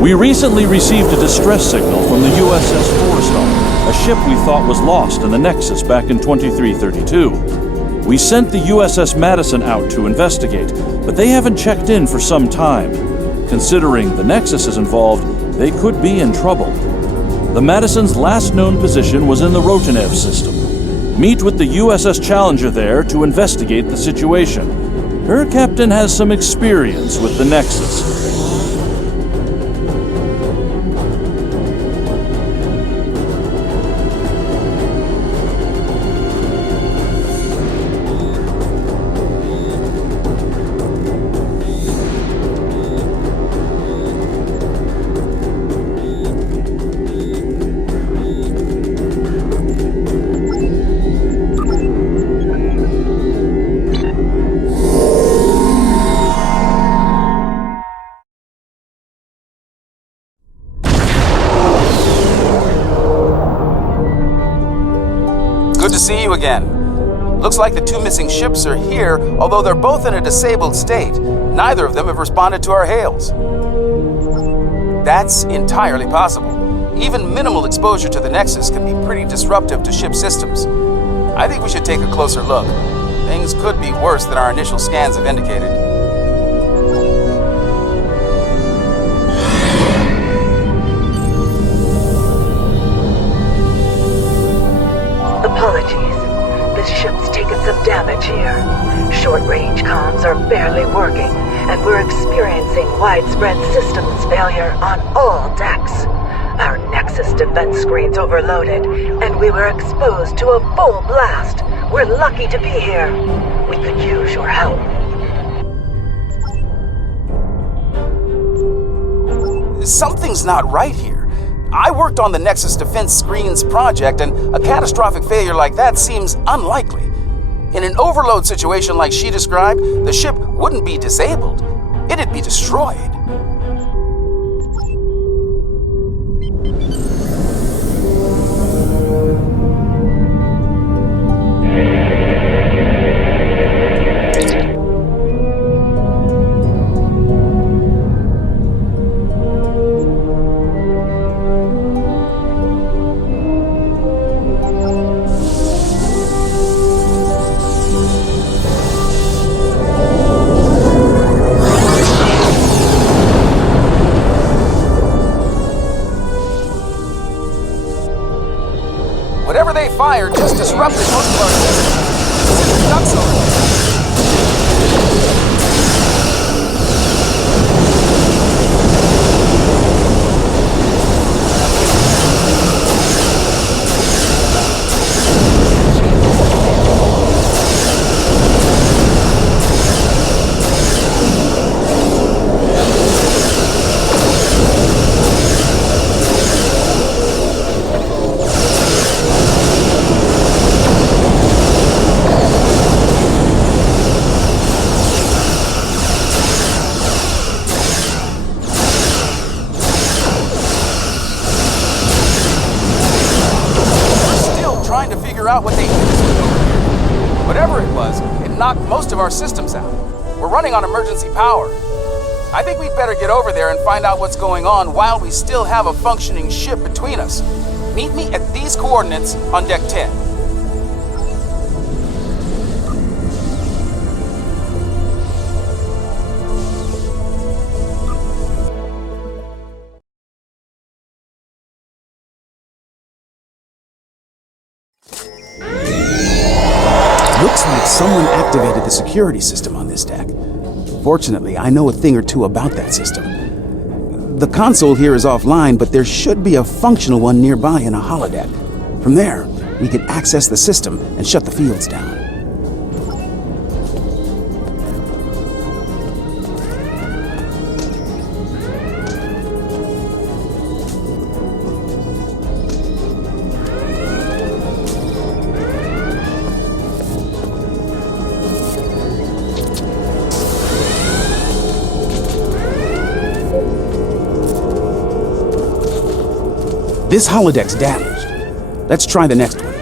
We recently received a distress signal from the U.S.S. Forrestal, a ship we thought was lost in the Nexus back in 2332. We sent the U.S.S. Madison out to investigate, but they haven't checked in for some time. Considering the Nexus is involved, they could be in trouble. The Madison's last known position was in the Rotanev system. Meet with the USS Challenger there to investigate the situation. Her captain has some experience with the Nexus. See you again. Looks like the two missing ships are here, although they're both in a disabled state. Neither of them have responded to our hails. That's entirely possible. Even minimal exposure to the Nexus can be pretty disruptive to ship systems. I think we should take a closer look. Things could be worse than our initial scans have indicated. Apologies. This ship's taken some damage here. Short-range comms are barely working, and we're experiencing widespread systems failure on all decks. Our Nexus defense screen's overloaded, and we were exposed to a full blast. We're lucky to be here. We could use your help. Something's not right here. I worked on the Nexus Defense Screens project, and a catastrophic failure like that seems unlikely. In an overload situation like she described, the ship wouldn't be disabled. It'd be destroyed. Whatever they fired just disrupted most of our systems. Ducks over. Out what they did. Whatever it was, it knocked most of our systems out. We're running on emergency power. I think we'd better get over there and find out what's going on while we still have a functioning ship between us. Meet me at these coordinates on Deck 10. Looks like someone activated the security system on this deck. Fortunately, I know a thing or two about that system. The console here is offline, but there should be a functional one nearby in a holodeck. From there, we can access the system and shut the fields down. This holodeck's damaged. Let's try the next one.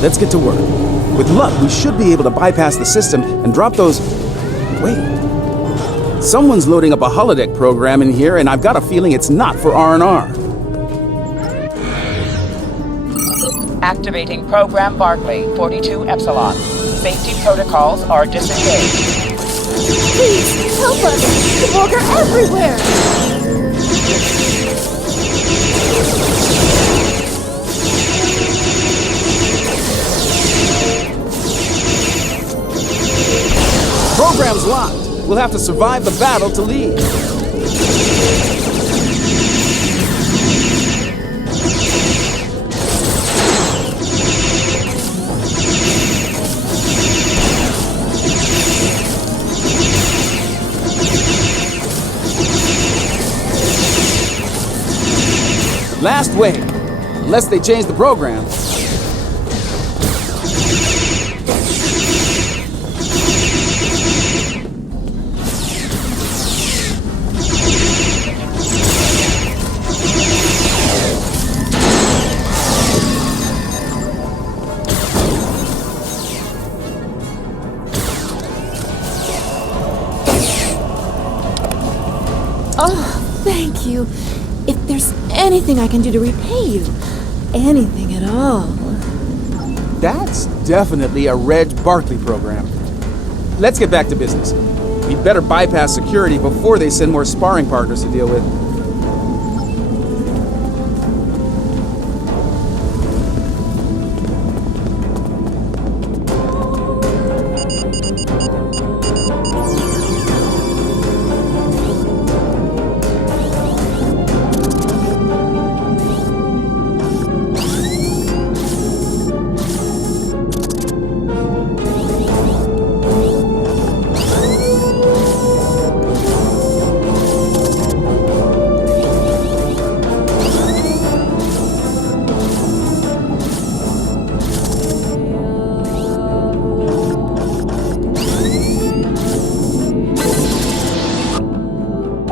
Let's get to work. With luck, we should be able to bypass the system and drop those... Wait. Someone's loading up a holodeck program in here, and I've got a feeling it's not for R&R. Activating Program Barclay 42 Epsilon. Safety protocols are disengaged. Please, help us! The Borg are everywhere! Program's locked. We'll have to survive the battle to leave. Last wave. Unless they change the program. Oh, thank you. If there's anything I can do to repay you, anything at all. That's definitely a Reg Barclay program. Let's get back to business. We'd better bypass security before they send more sparring partners to deal with.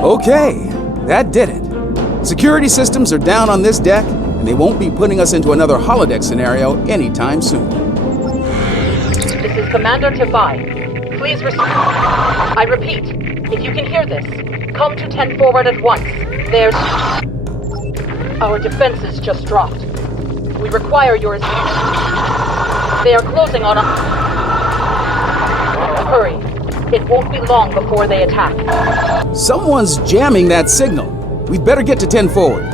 Okay, that did it. Security systems are down on this deck, and they won't be putting us into another holodeck scenario anytime soon. This is Commander Tafai. Please respond. I repeat, if you can hear this, come to 10 forward at once. There's... Our defenses just dropped. We require yours. They are closing on us. Hurry. It won't be long before they attack. Someone's jamming that signal. We'd better get to 10 forward.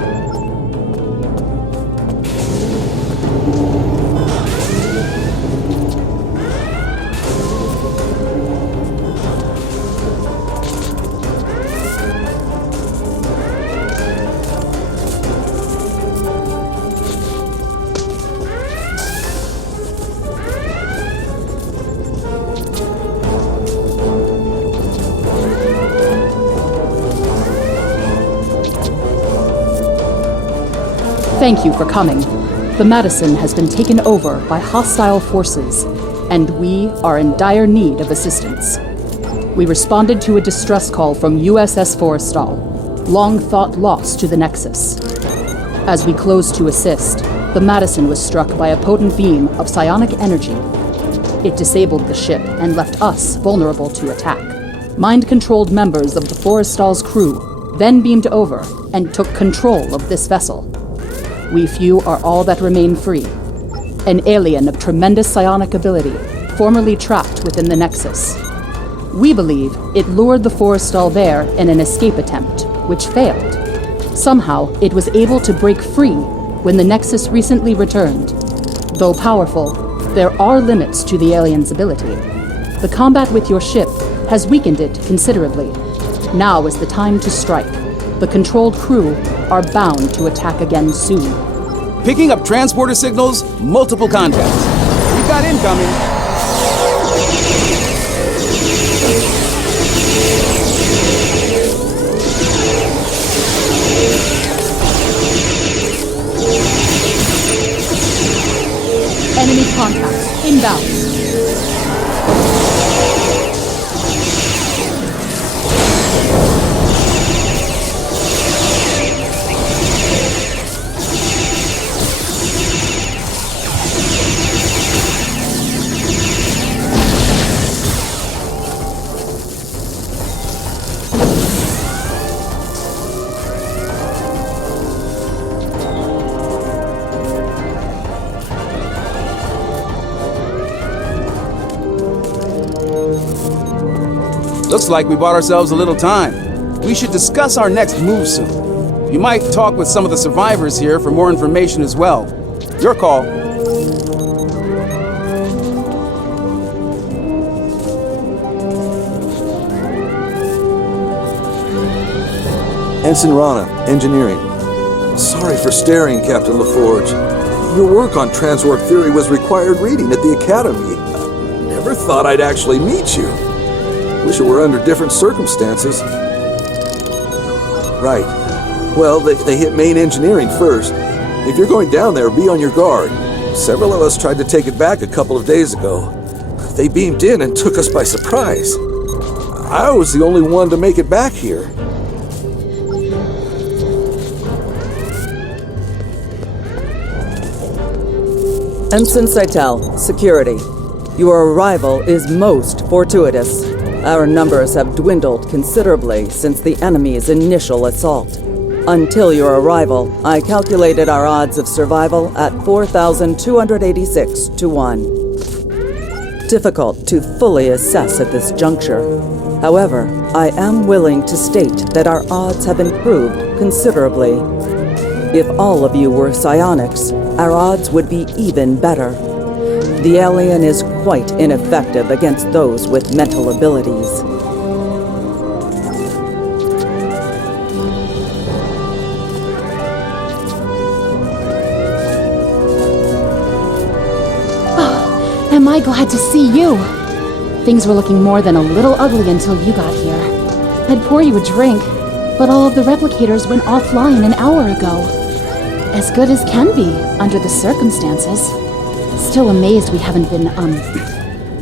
Thank you for coming. The Madison has been taken over by hostile forces, and we are in dire need of assistance. We responded to a distress call from USS Forrestal, long thought lost to the Nexus. As we closed to assist, the Madison was struck by a potent beam of psionic energy. It disabled the ship and left us vulnerable to attack. Mind-controlled members of the Forrestal's crew then beamed over and took control of this vessel. We few are all that remain free. An alien of tremendous psionic ability, formerly trapped within the Nexus. We believe it lured the Forrestal there in an escape attempt, which failed. Somehow, it was able to break free when the Nexus recently returned. Though powerful, there are limits to the alien's ability. The combat with your ship has weakened it considerably. Now is the time to strike. The controlled crew are bound to attack again soon. Picking up transporter signals, multiple contacts. We've got incoming. Enemy contacts inbound. Looks like we bought ourselves a little time. We should discuss our next move soon. You might talk with some of the survivors here for more information as well. Your call. Ensign Rana, Engineering. Sorry for staring, Captain LaForge. Your work on transwarp theory was required reading at the Academy. Never thought I'd actually meet you. Wish it were under different circumstances. Right. Well, they hit main engineering first. If you're going down there, be on your guard. Several of us tried to take it back a couple of days ago. They beamed in and took us by surprise. I was the only one to make it back here. Ensign Seitel, Security. Your arrival is most fortuitous. Our numbers have dwindled considerably since the enemy's initial assault. Until your arrival, I calculated our odds of survival at 4,286 to 1. Difficult to fully assess at this juncture. However, I am willing to state that our odds have improved considerably. If all of you were psionics, our odds would be even better. The alien is quite ineffective against those with mental abilities. Am I glad to see you? Things were looking more than a little ugly until you got here. I'd pour you a drink, but all of the replicators went offline an hour ago. As good as can be, under the circumstances. Still amazed we haven't been,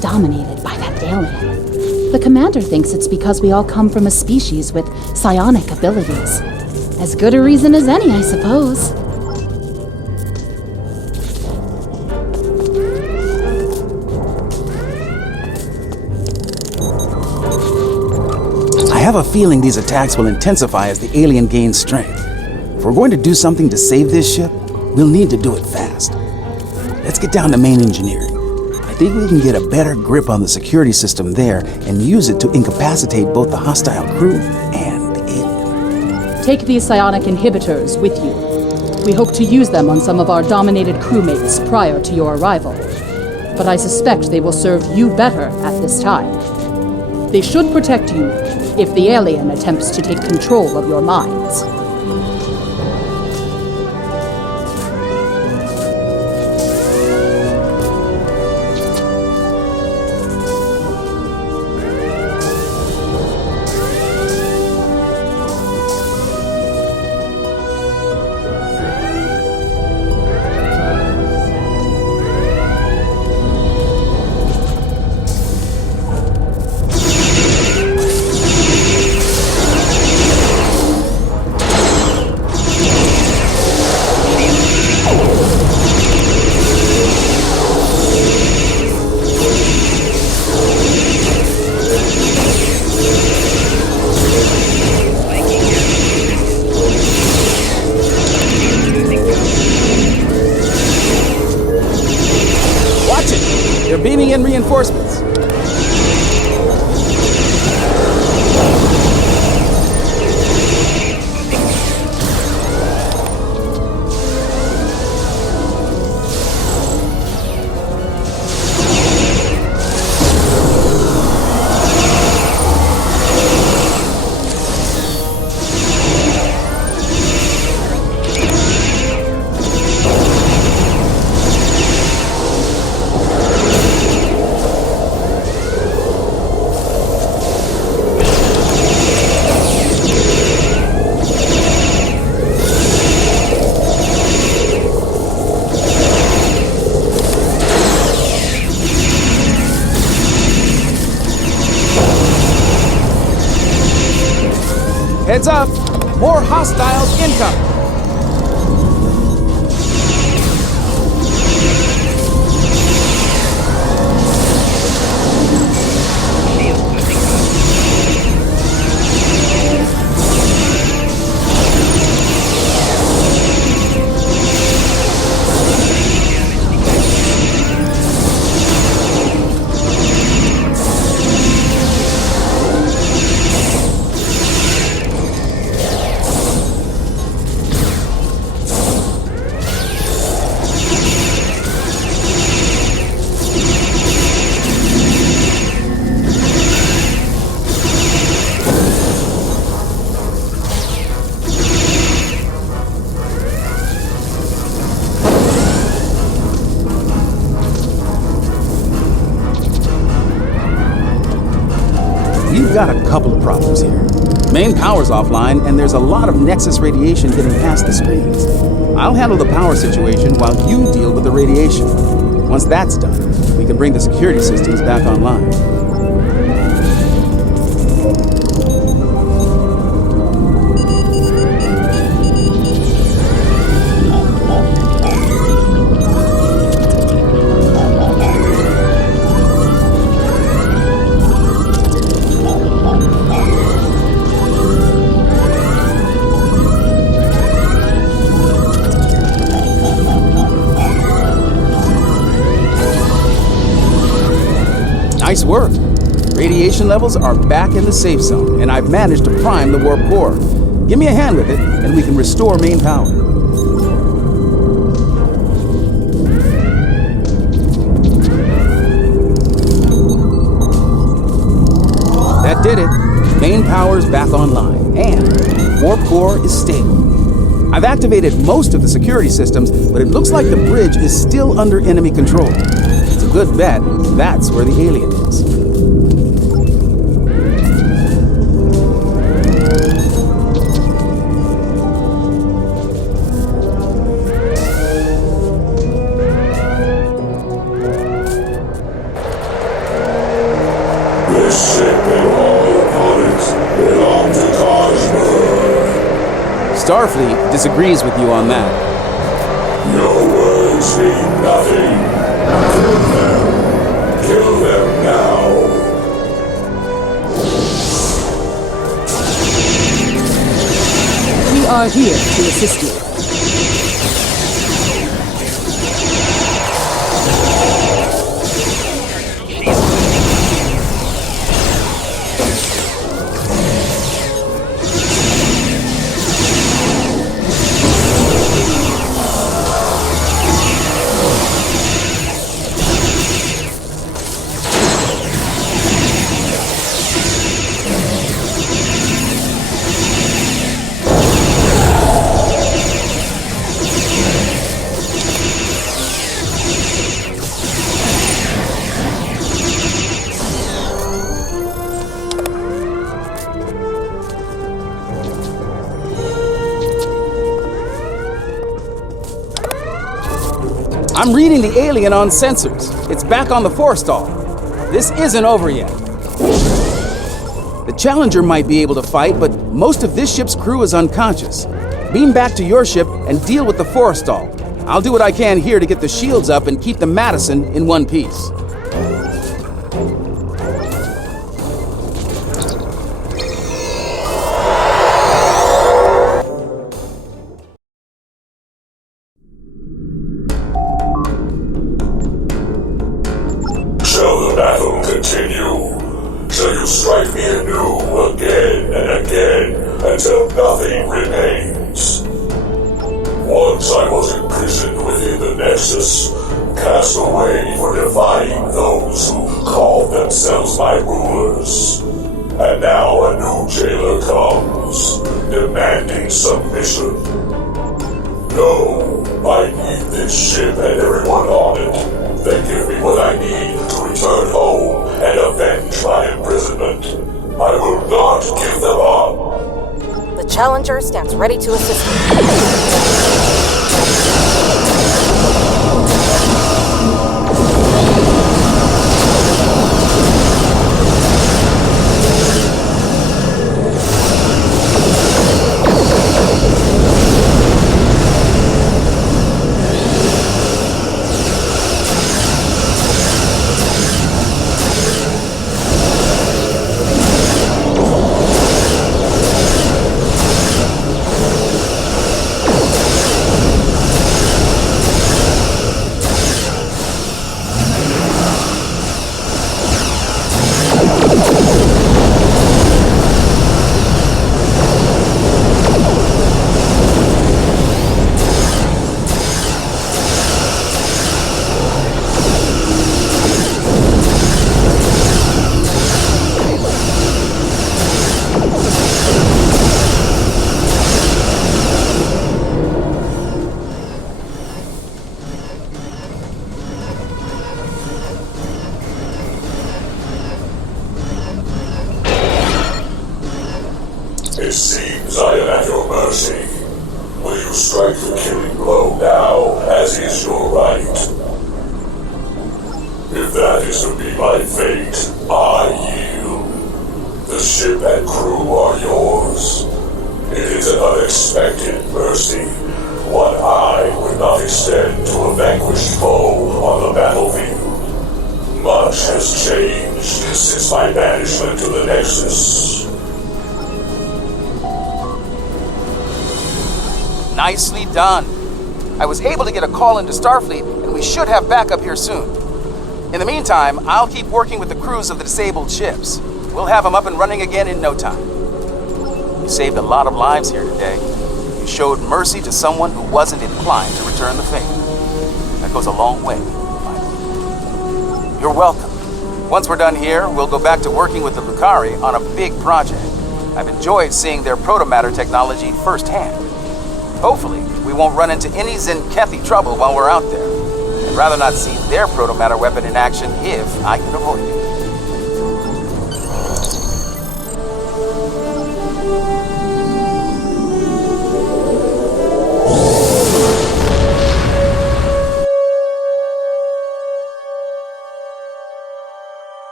dominated by that alien. The commander thinks it's because we all come from a species with psionic abilities. As good a reason as any, I suppose. I have a feeling these attacks will intensify as the alien gains strength. If we're going to do something to save this ship, we'll need to do it fast. Let's get down to main engineering. I think we can get a better grip on the security system there and use it to incapacitate both the hostile crew and the alien. Take these psionic inhibitors with you. We hope to use them on some of our dominated crewmates prior to your arrival. But I suspect they will serve you better at this time. They should protect you if the alien attempts to take control of your minds. Beaming in reinforcements. Heads up! More hostiles incoming! got a couple of problems here. Main power's offline, and there's a lot of Nexus radiation getting past the screens. I'll handle the power situation while you deal with the radiation. Once that's done, we can bring the security systems back online. Nice work. Radiation levels are back in the safe zone, and I've managed to prime the warp core. Give me a hand with it, and we can restore main power. That did it. Main power's back online, and warp core is stable. I've activated most of the security systems, but it looks like the bridge is still under enemy control. It's a good bet that's where the alien is. This ship and all components belong to Cosmos. Starfleet disagrees with you on that. Your words mean nothing. Kill them. Kill them now. We are here to assist you. I'm reading the alien on sensors. It's back on the forestall. This isn't over yet. The Challenger might be able to fight, but most of this ship's crew is unconscious. Beam back to your ship and deal with the forestall. I'll do what I can here to get the shields up and keep the Madison in one piece. Shall the battle continue? Shall you strike me anew again and again until nothing remains? Once I was imprisoned within the Nexus, cast away for defying those who called themselves my rulers. And now a new jailer comes, demanding submission. No, I need this ship and everyone on it. They give me what I need to return home and avenge my imprisonment. I will not give them up. The Challenger stands ready to assist you. It seems I am at your mercy. Will you strike the killing blow now, as is your right? If that is to be my fate, I yield. The ship and crew are yours. It is an unexpected mercy, one I would not extend to a vanquished foe on the battlefield. Much has changed since my banishment to the Nexus. Nicely done. I was able to get a call into Starfleet, and we should have backup here soon. In the meantime, I'll keep working with the crews of the disabled ships. We'll have them up and running again in no time. You saved a lot of lives here today. You showed mercy to someone who wasn't inclined to return the favor. That goes a long way, Michael. You're welcome. Once we're done here, we'll go back to working with the Lucari on a big project. I've enjoyed seeing their protomatter technology firsthand. Hopefully, we won't run into any Zenkethi trouble while we're out there. I'd rather not see their protomatter weapon in action if I can avoid it.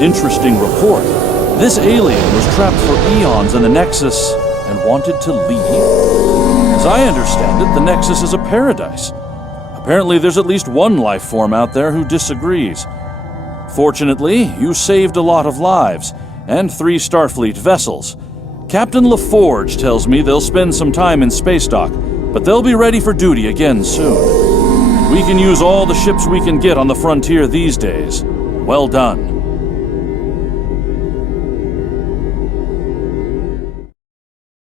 Interesting report. This alien was trapped for eons in the Nexus and wanted to leave? As I understand it, the Nexus is a paradise. Apparently there's at least one life form out there who disagrees. Fortunately, you saved a lot of lives, and 3 Starfleet vessels. Captain LaForge tells me they'll spend some time in space dock, but they'll be ready for duty again soon. We can use all the ships we can get on the frontier these days. Well done.